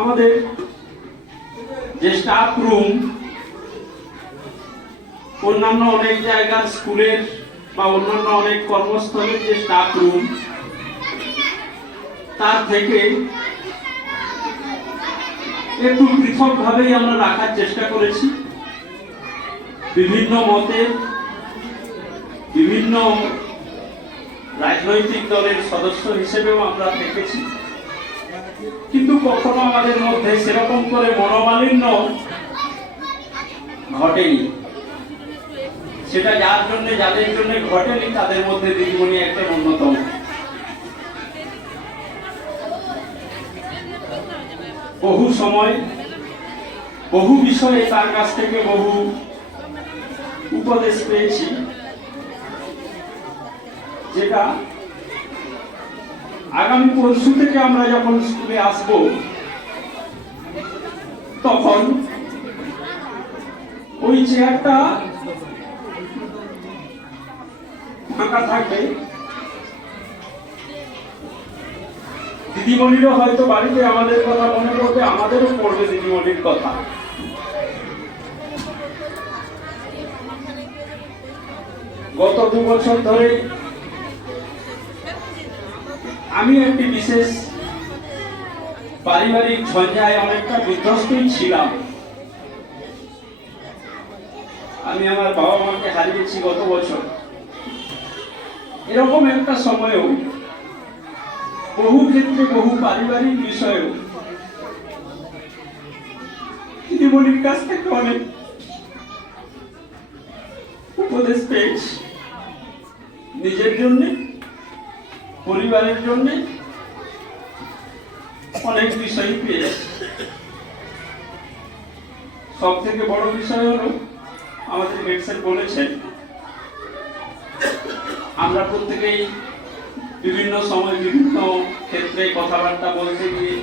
আমাদের যে staff room অন্যান্য অনেক জায়গার স্কুলের বা অন্যান্য অনেক কর্মস্থলের যে স্টাফ রুম তার থেকে একটু পৃথকভাবেই আমরা রাখার চেষ্টা করেছি। বিভিন্ন মতের বিভিন্ন রাজনৈতিক দলের সদস্য হিসেবেও আমরা থেকেছি কিন্তু কখনো আমাদের মধ্যে সেরকম করে মনোমালিন্য ঘটেনি। সেটা যার জন্য, যাদের জন্য ঘটেনি, তাদের মধ্যে দিদিমণি একটা অন্যতম। বহু সময়, বহু বিষয়ে তার কাছ থেকে বহু উপদেশ পেয়েছি, যেটা আগামী পরশু থেকে আমরা যখন স্কুলে আসব, তখন ওই চেয়ারটা ফাঁকা থাকবে। দিদিমণিরও হয়তো বাড়িতে আমাদের কথা মনে পড়বে, আমাদেরও পড়বে দিদিমণির কথা। গত দু বছর ধরে আমি একটি বিশেষ পারিবারিক ঝঞ্ঝায় অনেকটা বিধ্বস্তই ছিলাম। আমি আমার বাবা মাকে হারিয়েছি গত বছর। এরকম একটা সময়েও, বহু ক্ষেত্রে বহু পারিবারিক বিষয়েও, দিদিমণির কাছ থেকে অনেক উপদেশ পেয়েছি। নিজের জন্যে পরিবারের জন্য অনেক বিষয় পেয়েছি। সব থেকে বড় বিষয় হলো, আমাদের হেডসেট বলেছেন আমরা প্রত্যেকেই বিভিন্ন সময় বিভিন্ন ক্ষেত্রে কথাবার্তা বলতে গিয়ে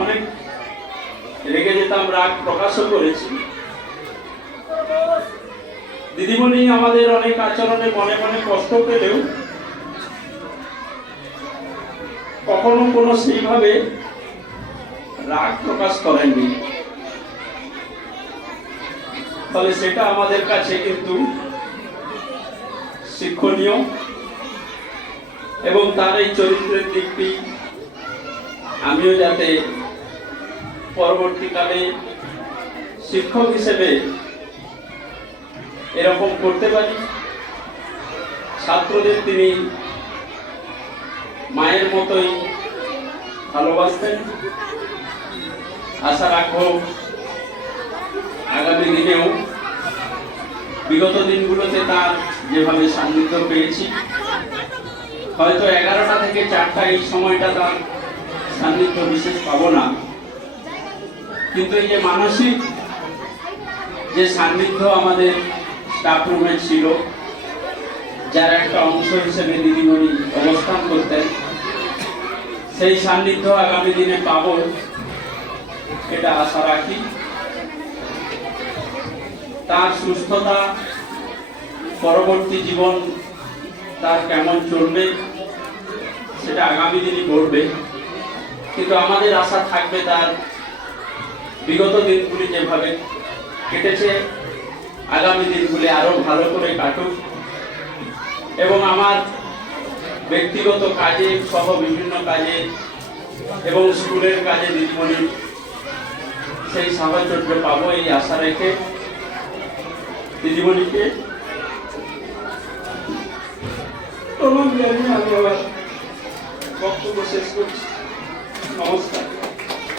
অনেক রেগে যেতাম, রাগ প্রকাশও করেছি। দিদিমণি আমাদের অনেক আচরণে মনে মনে কষ্ট পেলেও কখনো কোনো সেইভাবে রাগ প্রকাশ করেননি। ফলে সেটা আমাদের কাছে কিন্তু শিক্ষণীয় এবং তার এই চরিত্রের দিকটি আমিও যাতে পরবর্তীকালে শিক্ষক হিসেবে এরকম করতে পারি। ছাত্রদের তিনি মায়ের মতোই ভালোবাসতেন আশা রাখব আগামী দিনেও বিগত দিনগুলোতে তার যেভাবে সান্নিধ্য পেয়েছি, হয়তো এগারোটা থেকে চারটা এই সময়টা তার সান্নিধ্য বিশেষ পাবো না। কিন্তু এই যে মানসিক যে সান্নিধ্য আমাদের স্টাফ রুমে ছিল, যার একটা অংশ হিসেবে দিদিমণি অবস্থান করতেন সেই সান্নিধ্য আগামী দিনে পাব, এটা আশা রাখি। তার সুস্থতা, পরবর্তী জীবন তার কেমন চলবে, সেটা আগামী দিনই করবে কিন্তু আমাদের আশা থাকবে তার বিগত দিনগুলি যেভাবে কেটেছে, আগামী দিনগুলি আরও ভালো করে কাটুক। এবং আমার ব্যক্তিগত কাজে সহ বিভিন্ন কাজে এবং স্কুলের কাজে দিদিমণি সেই সাহচর্য পাবো এই আশা রেখে দিদিমণিকে। আমি আমার বক্তব্য শেষ করছি। নমস্কার।